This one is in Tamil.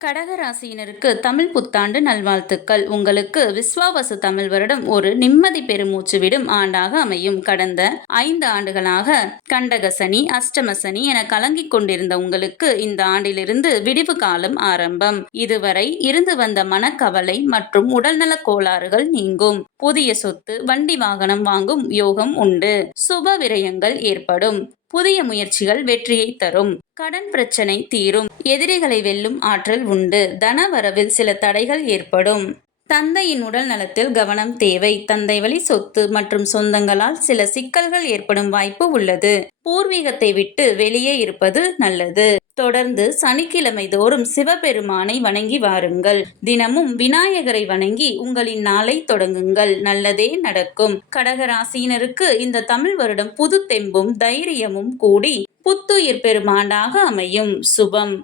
கடகராசியினருக்கு தமிழ் புத்தாண்டு நல்வாழ்த்துக்கள். உங்களுக்கு விஸ்வாவசு தமிழ் வருடம் ஒரு நிம்மதி பெருமூச்சு விடும் ஆண்டாக அமையும். கடந்த 5 ஆண்டுகளாக கண்டக சனி, அஷ்டம சனி என கலங்கிக் கொண்டிருந்த உங்களுக்கு இந்த ஆண்டிலிருந்து விடிவு காலம் ஆரம்பம். இதுவரை இருந்து வந்த மனக்கவலை மற்றும் உடல்நலக் கோளாறுகள் நீங்கும். புதிய சொத்து, வண்டி வாகனம் வாங்கும் யோகம் உண்டு. சுப விரயங்கள் ஏற்படும். புதிய முயற்சிகள் வெற்றியை தரும். கடன் பிரச்சனை தீரும். எதிரிகளை வெல்லும் ஆற்றல் உண்டு. தனவரவில் சில தடைகள் ஏற்படும். தந்தையின் உடல் நலத்தில் கவனம் தேவை. தந்தை வழி சொத்து மற்றும் சொந்தங்களால் சில சிக்கல்கள் ஏற்படும் வாய்ப்பு உள்ளது. பூர்வீகத்தை விட்டு வெளியே இருப்பது நல்லது. தொடர்ந்து சனிக்கிழமை தோறும் சிவபெருமானை வணங்கி வாருங்கள். தினமும் விநாயகரை வணங்கி உங்களின் நாளை தொடங்குங்கள். நல்லதே நடக்கும். கடகராசியினருக்கு இந்த தமிழ் வருடம் புது தெம்பும் தைரியமும் கூடி புத்துயிர் பெறும் ஆண்டாக அமையும். சுபம்.